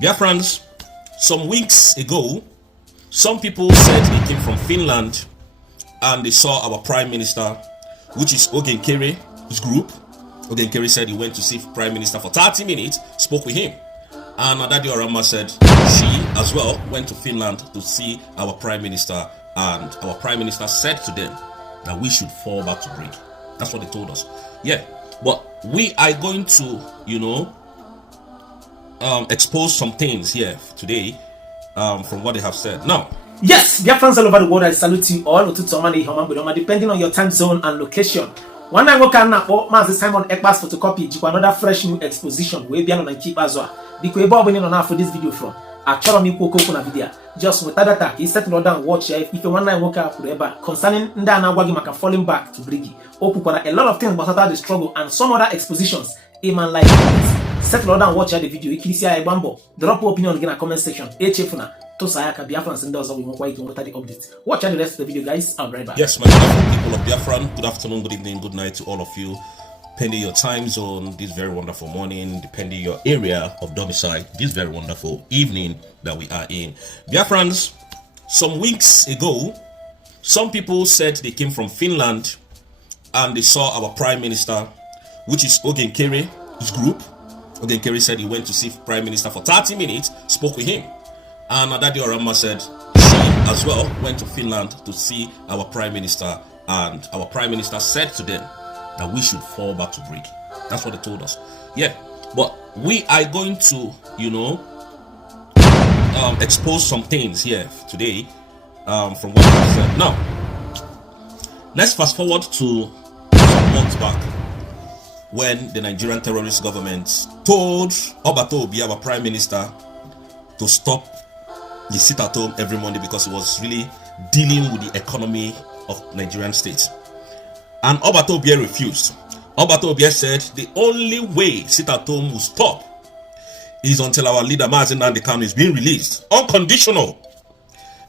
Dear friends, some weeks ago, some people said they came from Finland and they saw our Prime Minister, which is Ogenkere's group. Ogenkere said he went to see Prime Minister for 30 minutes, spoke with him. And Adadi Orama said she as well went to Finland to see our Prime Minister, and our Prime Minister said to them that we should fall back to Greek. That's what they told us. Yeah, but we are going to, expose some things here today from what they have said. Now, yes, dear friends all over the world, I salute you all, depending on your time zone and location. One night we can Mazi Finland Ekpa'S Photocopy, another fresh new exposition. We be on Ekpa'S. Because we are for this video from. Just with that, he set down and watch if you want to work out concerning Ndana Wagimaka falling back to Brigi. A lot of things about the struggle and some other expositions. A man like this. Set down and watch the video. You can see a bambo. Drop your opinion in the comment section. Watch out the rest of the video, guys. I'll be right back. Yes, my beautiful people of Biafran, good afternoon, good evening, good night to all of you. Depending your time zone, this very wonderful morning, depending your area of domicile, this very wonderful evening that we are in. Biafrans, some weeks ago, some people said they came from Finland and they saw our Prime Minister, which is Ogenkere's group. Ogenkere said he went to see Prime Minister for 30 minutes, spoke with him. And Adadi Orama said she as well went to Finland to see our Prime Minister, and our Prime Minister said to them that we should fall back to Greek. That's what they told us. Yeah, but we are going to, expose some things here today from what I said. Now, let's fast forward to some months back when the Nigerian terrorist government told Obato Obi, our Prime Minister, to stop the sit at home every Monday because he was really dealing with the economy of Nigerian state. And Obato Obi refused. Obato Obi said the only way sit at home will stop is until our leader Mazi is being released, unconditional,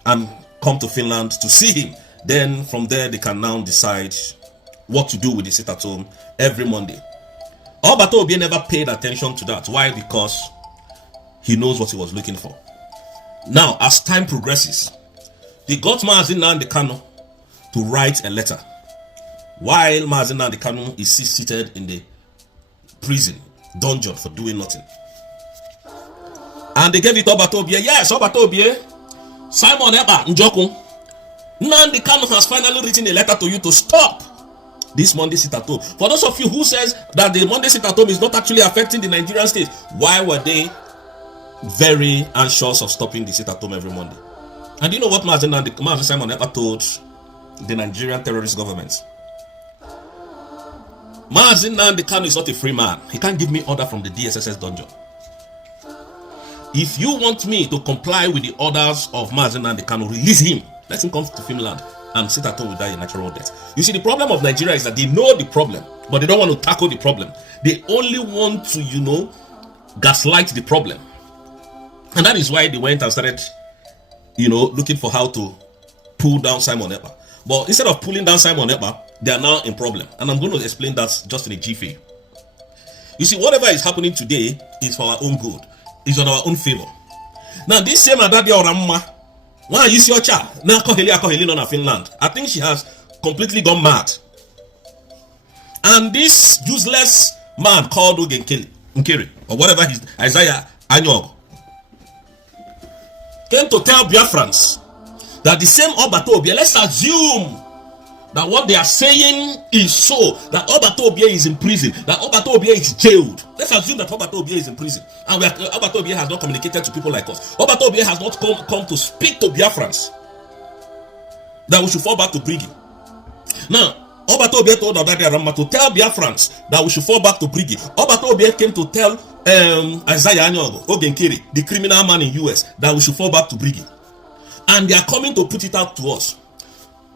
and come to Finland to see him. Then from there they can now decide what to do with the sit at home every Monday. Obato Obi never paid attention to that. Why? Because he knows what he was looking for. Now, as time progresses, they got Mazi to write a letter while Mazi is seated in the prison dungeon for doing nothing. And they gave it to Obato Obi. Yes, Obato Obi. Simon Ekpa Njoku. Nnamdi Kanu has finally written a letter to you to stop this Monday sit at home. For those of you who says that the Monday sit at home is not actually affecting the Nigerian state, why were they very anxious of stopping the sit at home every Monday? And you know what Mazi Simon Ekpa told the Nigerian terrorist government? Mazi Kanu is not a free man. He can't give me order from the DSSS dungeon. If you want me to comply with the orders of Mazi Kanu, release him. Let him come to Finland and sit at home without a natural death. You see, the problem of Nigeria is that they know the problem, but they don't want to tackle the problem. They only want to, gaslight the problem. And that is why they went and started, looking for how to pull down Simon Ekpa. But instead of pulling down Simon Ekpa, they are now in problem. And I'm going to explain that just in a jiffy. You see, whatever is happening today is for our own good. It's on our own favor. Now, this same Adadi Orama, when you see your child, now Helena Finland, I think she has completely gone mad. And this useless man called Ogenkere, or whatever he's, Isaiah Anyog, came to tell Biafrans that the same Obato Obi, let's assume that what they are saying is so, that Obato Obi is in prison, that Obato Obi is jailed. Let's assume that Obato Obi is in prison, and Obato Obi has not communicated to people like us. Obato Obi has not come to speak to Biafrans that we should fall back to Brigi. Now, Obato Obi told Adadi Orama to tell Biafrans that we should fall back to Brigi. Obato Obi came to tell Isaiah Anyog, Ogenkere, the criminal man in US, that we should fall back to Brigi. And they are coming to put it out to us.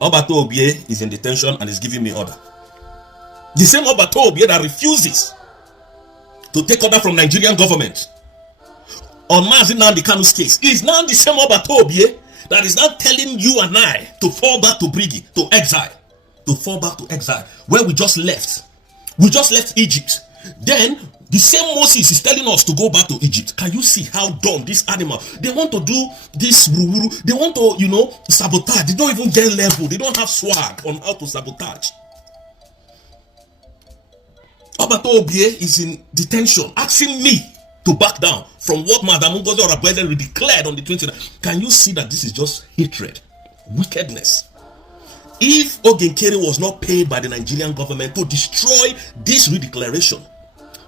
Obato Obi is in detention and is giving me order. The same Obato Obi that refuses to take order from Nigerian government on Mazi Kanu's case is now the same Obato Obi that is now telling you and I to fall back to Brigi, to exile. To fall back to exile, where we just left. We just left Egypt. Then the same Moses is telling us to go back to Egypt. Can you see how dumb this animal? They want to do this wuru. They want to, sabotage. They don't even get level. They don't have swag on how to sabotage. Obato Obie is in detention, asking me to back down from what Madam Ngozi Orabueze declared on the 29th. Can you see that this is just hatred, wickedness? If Ogenkere was not paid by the Nigerian government to destroy this redeclaration,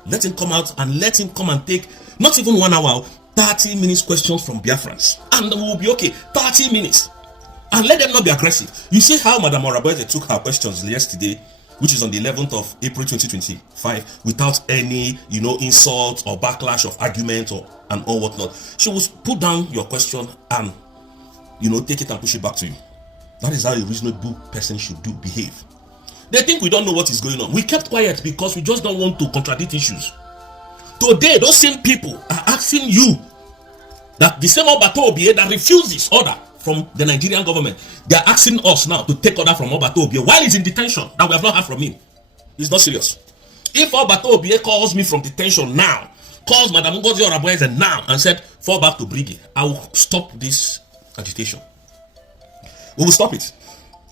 let him come out and let him come and take not even 1 hour, 30 minutes questions from Biafrans, and we'll be okay. 30 minutes, and let them not be aggressive. You see how Madam Orabueze took her questions yesterday, which is on the 11th of April 2025, without any, insult or backlash of argument and all whatnot. She will put down your question and, take it and push it back to you. That is how a reasonable person should behave. They think we don't know what is going on. We kept quiet because we just don't want to contradict issues. Today, those same people are asking you that the same Obato Obie that refuses order from the Nigerian government, they are asking us now to take order from Obato Obie while he's in detention that we have not heard from him. It's not serious. If Obato Obie calls me from detention now, calls Madam Ngozi Orabueze now and said, fall back to Brigi, I will stop this agitation. We will stop it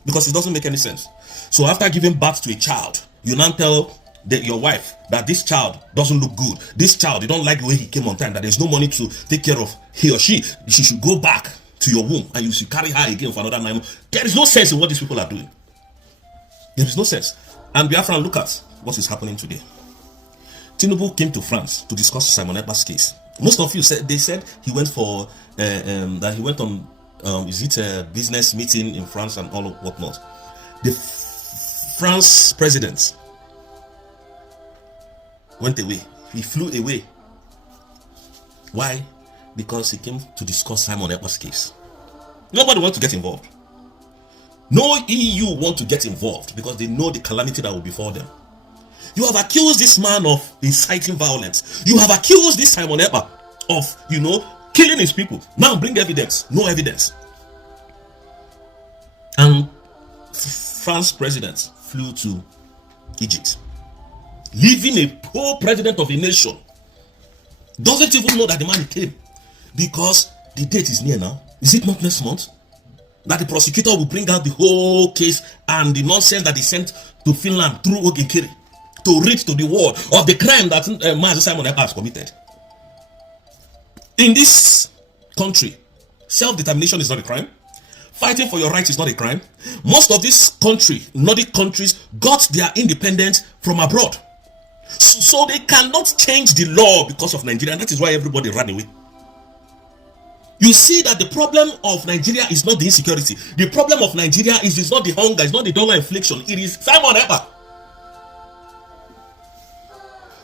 because it doesn't make any sense. So after giving birth to a child, you now tell your wife that this child doesn't look good. This child, you don't like the way he came on time, that there's no money to take care of he or she. She should go back to your womb and you should carry her again for another 9 months. There is no sense in what these people are doing. There is no sense. And Biafran, look at what is happening today. Tinubu came to France to discuss Simon Ekpa'S case. Most of you said he went for that he went on is it a business meeting in France and all of whatnot. The France president went away. He flew away. Why? Because he came to discuss Simon Ekpa'S case. Nobody wants to get involved. No EU want to get involved because they know the calamity that will befall them. You have accused this man of inciting violence. You have accused this Simon Ekpa of, killing his people. Now bring evidence. No evidence. And France president flew to Egypt, leaving a poor president of a nation. Doesn't even know that the man came because the date is near now. Is it not next month that the prosecutor will bring out the whole case and the nonsense that they sent to Finland through Ogenkere to read to the world of the crime that Mazi Simon Ekpa has committed? In this country, self-determination is not a crime. Fighting for your rights is not a crime. Most of this Nordic countries, got their independence from abroad. So they cannot change the law because of Nigeria. And that is why everybody ran away. You see that the problem of Nigeria is not the insecurity. The problem of Nigeria is not the hunger, it's not the dollar inflation. It is Simon Ekpa.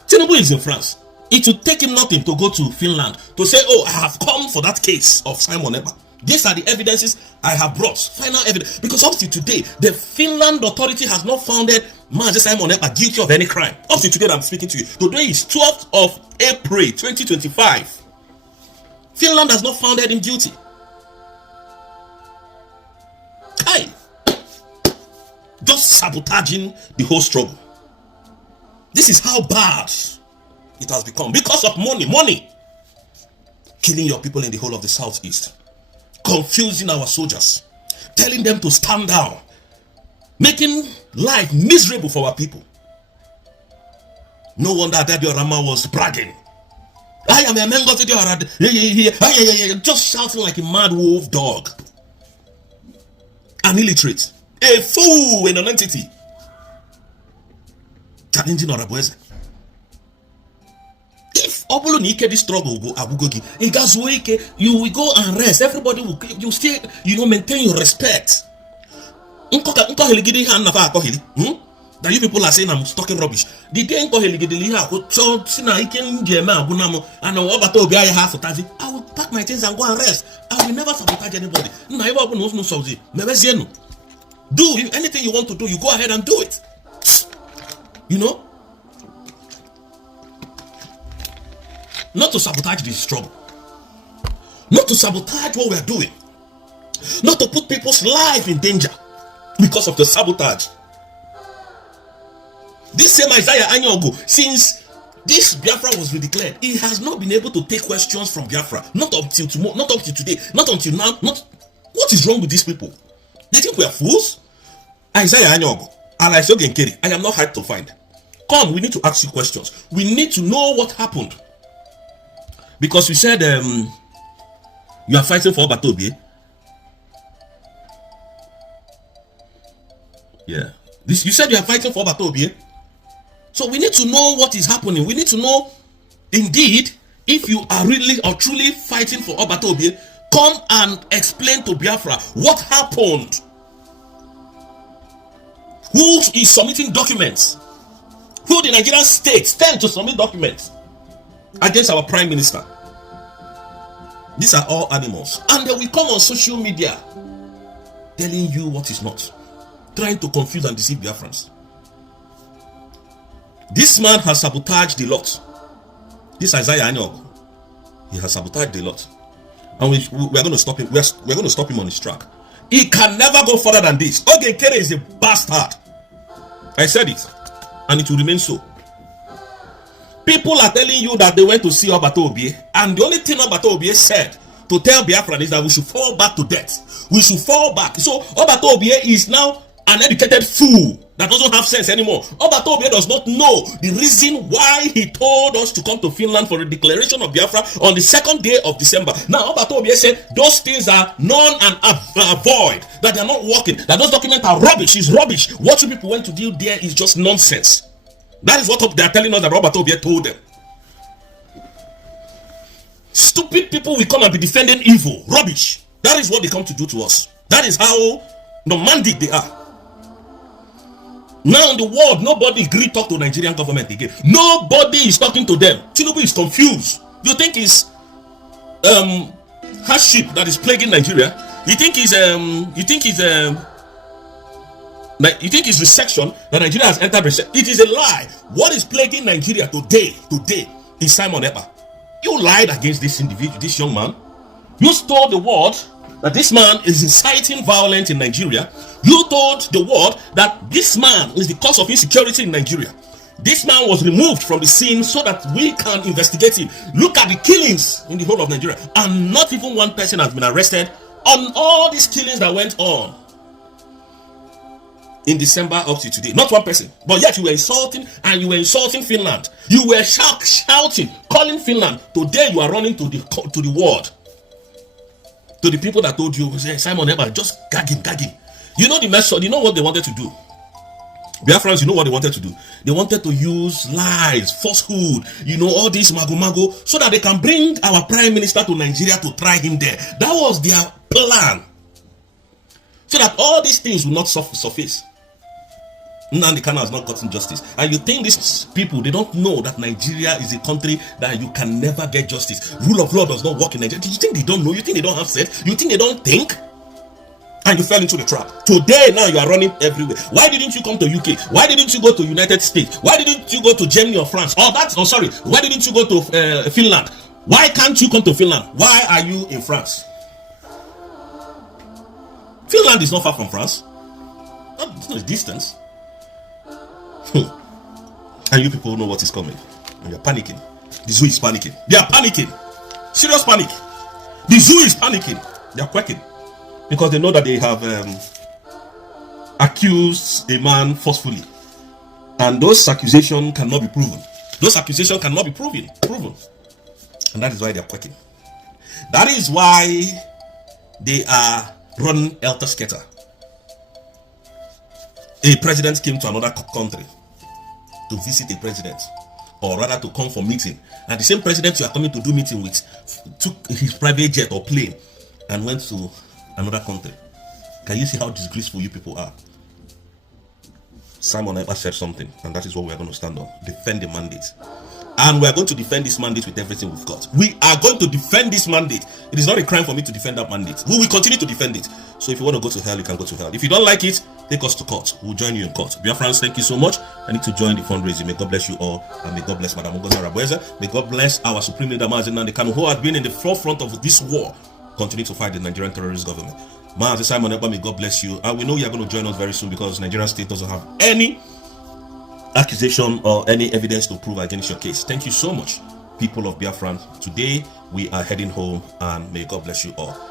Tinubu is in France. It would take him nothing to go to Finland to say, oh, I have come for that case of Simon Ekpa. These are the evidences I have brought. Final evidence. Because up to today, the Finland authority has not founded Mazi Simon Ekpa guilty of any crime. Up to today that I'm speaking to you. Today is 12th of April 2025. Finland has not founded him guilty. Hey, just sabotaging the whole struggle. This is how bad it has become because of money. Killing your people in the whole of the southeast, confusing our soldiers, telling them to stand down, making life miserable for our people. No wonder Adedio Rama was bragging. I am a man, just shouting like a mad wolf dog. An illiterate, a fool, and an entity. Challenging Orabueze. If Obulonike this struggle go abugogi, you will go and rest. Everybody will, you still, maintain your respect. That you people are saying I'm talking rubbish. The day I will pack my things and go and rest. I will never sabotage anybody. Do anything you want to do, you go ahead and do it. Not to sabotage the struggle. Not to sabotage what we are doing. Not to put people's life in danger because of the sabotage. This same Isaiah Anyogo, since this Biafra was redeclared. He has not been able to take questions from Biafra. Not until tomorrow, not up to today, not until now. What is wrong with these people? They think we are fools? Isaiah Anyogo, and I say, I am not hard to find. Come, we need to ask you questions. We need to know what happened. Because you said you are fighting for Obatobie. Yeah. You said you are fighting for Obatobie. So we need to know what is happening. We need to know, indeed, if you are really or truly fighting for Obatobie, come and explain to Biafra what happened. Who is submitting documents? Who the Nigerian state stand to submit documents against our prime minister? These are all animals. And then we come on social media telling you what is not, trying to confuse and deceive Biafrans. This man has sabotaged a lot. This Isaiah Anyog, he has sabotaged a lot. And we are going to stop him. We're going to stop him on his track. He can never go further than this. Oge Kere is a bastard. I said it, and it will remain so. People are telling you that they went to see Obatobie, and the only thing Obatobie said to tell Biafra is that we should fall back to death. We should fall back. So Obatobie is now an educated fool that doesn't have sense anymore. Obatobie does not know the reason why he told us to come to Finland for the declaration of Biafra on the 2nd day of December. Now Obatobie said those things are null and void, that they are not working, that those documents are rubbish. It's rubbish. What you people went to do there is just nonsense. That is what they are telling us that Obatobie told them. Stupid people will come and be defending evil. Rubbish. That is what they come to do to us. That is how nomadic they are. Now in the world, nobody agree talk to Nigerian government again. Nobody is talking to them. Tinubu is confused. You think it's hardship that is plaguing Nigeria? You think it's recession that Nigeria has entered recession? It is a lie. What is plaguing Nigeria today is Simon Ekpa. You lied against this individual, this young man. You told the world that this man is inciting violence in Nigeria. You told the world that this man is the cause of insecurity in Nigeria. This man was removed from the scene so that we can investigate him. Look at the killings in the whole of Nigeria, and not even one person has been arrested on all these killings that went on in December up to today. Not one person. But yet you were insulting, and you were insulting Finland. You were shouting, calling Finland. Today you are running to the world, to the people that told you, Simon Ekpa, just gagging. You know the method. You know what they wanted to do. Biafrans, you know what they wanted to do. They wanted to use lies, falsehood, all this mago, so that they can bring our prime minister to Nigeria to try him there. That was their plan. So that all these things will not surface. Nnamdi Kanu has not gotten justice. And you think these people, they don't know that Nigeria is a country that you can never get justice. Rule of law does not work in Nigeria. You think they don't know? You think they don't have sense? You think they don't think? And you fell into the trap. Today, now you are running everywhere. Why didn't you come to UK? Why didn't you go to United States? Why didn't you go to Germany or France? Why didn't you go to Finland? Why can't you come to Finland? Why are you in France? Finland is not far from France. It's not a distance. And you people know what is coming. And you're panicking. The zoo is panicking. They are panicking. Serious panic. The zoo is panicking. They are quacking. Because they know that they have accused a man forcefully. And those accusations cannot be proven. Those accusations cannot be proven. And that is why they are quacking. That is why they are running helter-skelter. A president came to another country to visit a president, or rather to come for meeting. And the same president you are coming to do meeting with took his private jet or plane and went to another country. Can you see how disgraceful you people are? Simon Ekpa said something, and that is what we are going to stand on. Defend the mandate. And we are going to defend this mandate with everything we've got. We are going to defend this mandate. It is not a crime for me to defend that mandate. We will continue to defend it. So if you want to go to hell, you can go to hell. If you don't like it, take us to court. We'll join you in court. Dear friends, thank you so much. I need to join the fundraising. May God bless you all, and may God bless Madam Ngozi Arabweze. May God bless our Supreme Leader Mazi Kanu, who has been in the forefront of this war, continue to fight the Nigerian terrorist government. Mazi Simon Ekpa, may God bless you. And we know you are going to join us very soon, because Nigerian state doesn't have any accusation or any evidence to prove against your case. Thank you so much, people of Biafra. Today we are heading home, and may God bless you all.